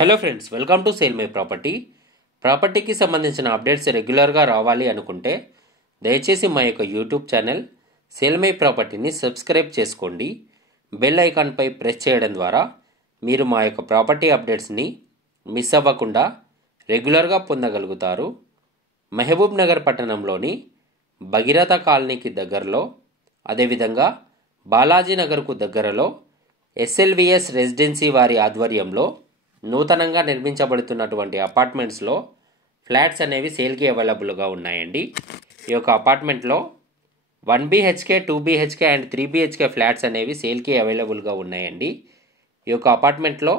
Hello friends, welcome to sale my property. ప్రాపర్టీకి సంబంధించిన updates రెగ్యులర్గా రావాలి అనుకుంటే దయచేసి మా యొక్క యూట్యూబ్ ఛానల్ సేల్ మై ప్రాపర్టీని సబ్స్క్రైబ్ చేసుకోండి. బెల్ ఐకాన్పై ప్రెస్ చేయడం ద్వారా మీరు మా యొక్క ప్రాపర్టీ అప్డేట్స్ని మిస్ అవ్వకుండా రెగ్యులర్గా పొందగలుగుతారు. మహబూబ్ నగర్ పట్టణంలోని భగీరథ కాలనీకి దగ్గరలో, అదేవిధంగా బాలాజీ నగర్కు దగ్గరలో ఎస్ఎల్విఎస్ రెసిడెన్సీ వారి ఆధ్వర్యంలో నూతనంగా నిర్మించబడుతున్నటువంటి అపార్ట్మెంట్స్లో ఫ్లాట్స్ అనేవి సేల్కి అవైలబుల్గా ఉన్నాయండి. ఈ యొక్క అపార్ట్మెంట్లో 1 BHK 2 BHK and 3 BHK flats అనేవి సేల్కి అవైలబుల్గా ఉన్నాయండి. ఈ యొక్క అపార్ట్మెంట్లో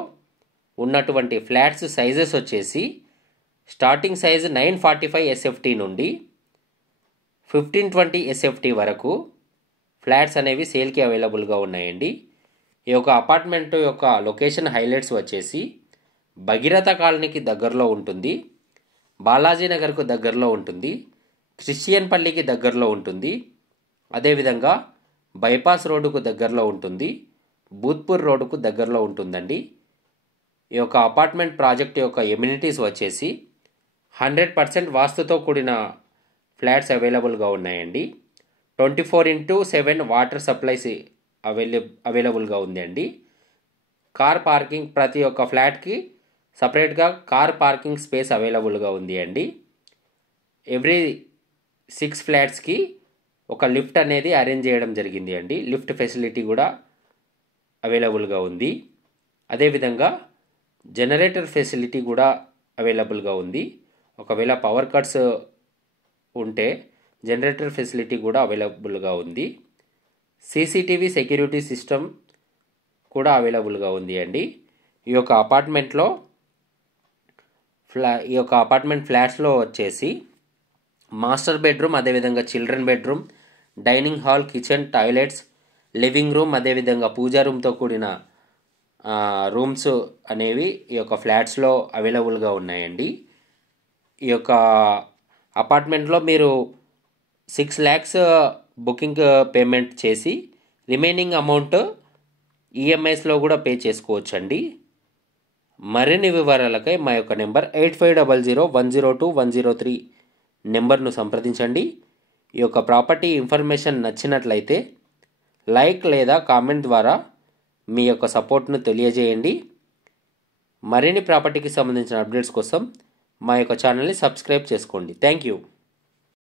ఉన్నటువంటి ఫ్లాట్స్ సైజెస్ వచ్చేసి స్టార్టింగ్ సైజు 945 SFT నుండి 1520 SFT వరకు ఫ్లాట్స్ అనేవి సేల్కి అవైలబుల్గా ఉన్నాయండి. ఈ యొక్క అపార్ట్మెంట్ యొక్క లొకేషన్ హైలైట్స్ వచ్చేసి భగీరథ కాలనీకి దగ్గరలో ఉంటుంది, బాలాజీ నగర్కు దగ్గరలో ఉంటుంది, క్రిస్టియన్ పల్లికి దగ్గరలో ఉంటుంది, అదేవిధంగా బైపాస్ రోడ్డుకు దగ్గరలో ఉంటుంది, భూత్పూర్ రోడ్డుకు దగ్గరలో ఉంటుందండి. ఈ యొక్క అపార్ట్మెంట్ ప్రాజెక్ట్ యొక్క ఎమ్యూనిటీస్ వచ్చేసి 100% వాస్తుతో కూడిన ఫ్లాట్స్ అవైలబుల్గా ఉన్నాయండి. 24/7 వాటర్ సప్లైస్ అవైలబుల్గా ఉందండి. కార్ పార్కింగ్ ప్రతి ఒక్క ఫ్లాట్కి సపరేట్గా కార్ పార్కింగ్ స్పేస్ అవైలబుల్గా ఉంది అండి. ఎవ్రీ 6 ఫ్లాట్స్కి ఒక లిఫ్ట్ అనేది అరేంజ్ చేయడం జరిగింది అండి. లిఫ్ట్ ఫెసిలిటీ కూడా అవైలబుల్గా ఉంది. అదేవిధంగా జనరేటర్ ఫెసిలిటీ కూడా అవైలబుల్గా ఉంది. ఒకవేళ పవర్ కట్స్ ఉంటే జనరేటర్ ఫెసిలిటీ కూడా అవైలబుల్గా ఉంది. CCTV సెక్యూరిటీ సిస్టమ్ కూడా అవైలబుల్గా ఉంది అండి. ఈ యొక్క అపార్ట్మెంట్ ఫ్లాట్స్లో వచ్చేసి మాస్టర్ బెడ్రూమ్, అదేవిధంగా children bedroom, dining hall, kitchen, toilets, living room, అదేవిధంగా పూజా రూమ్తో కూడిన రూమ్స్ అనేవి ఈ యొక్క ఫ్లాట్స్లో అవైలబుల్గా ఉన్నాయండి. ఈ యొక్క అపార్ట్మెంట్లో మీరు 6 lakhs బుకింగ్ పేమెంట్ చేసి రిమైనింగ్ అమౌంట్ ఈఎంఐస్లో కూడా పే చేసుకోవచ్చండి. మరిన్ని వివరాలకై మా యొక్క నెంబర్ 8500102103 నెంబర్ను సంప్రదించండి. ఈ యొక్క ప్రాపర్టీ ఇన్ఫర్మేషన్ నచ్చినట్లయితే లైక్ లేదా కామెంట్ ద్వారా మీ యొక్క సపోర్ట్ను తెలియజేయండి. మరిన్ని ప్రాపర్టీకి సంబంధించిన అప్డేట్స్ కోసం మా యొక్క ఛానల్ని సబ్స్క్రైబ్ చేసుకోండి. Thank you.